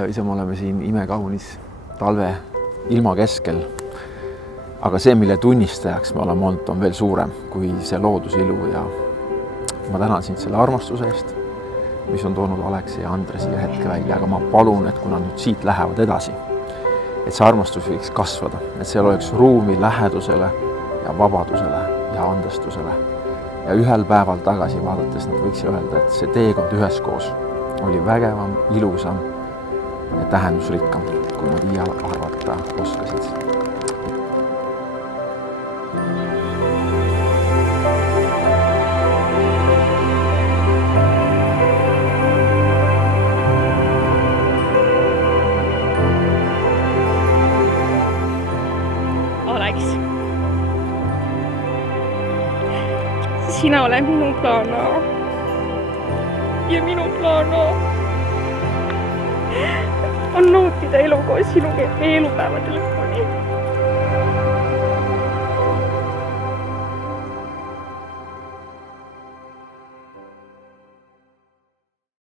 ise me oleme siin imekaunis talve ilma keskel. Aga see, mille tunnistajaks me oleme olnud, on veel suurem kui see loodusilu ja ma tänan sind selle armastuse eest, mis on toonud Aleksi ja Andre siia hetke välja, aga ma palun, et kuna nüüd siit lähevad edasi, et see armastus võiks kasvada, et seal oleks ruumi lähedusele ja vabadusele ja andestusele. Ja ühel päeval tagasi vaadates nad võiks öelda, et see teekond üheskoos oli vägevam, ilusam ja tähendusrikkam, kui nad iial arvata oskasid. Aleks, sina oled minu plaan A. Ja minu plaan A on nautida elu koos sinuga elupäevade lõpuni.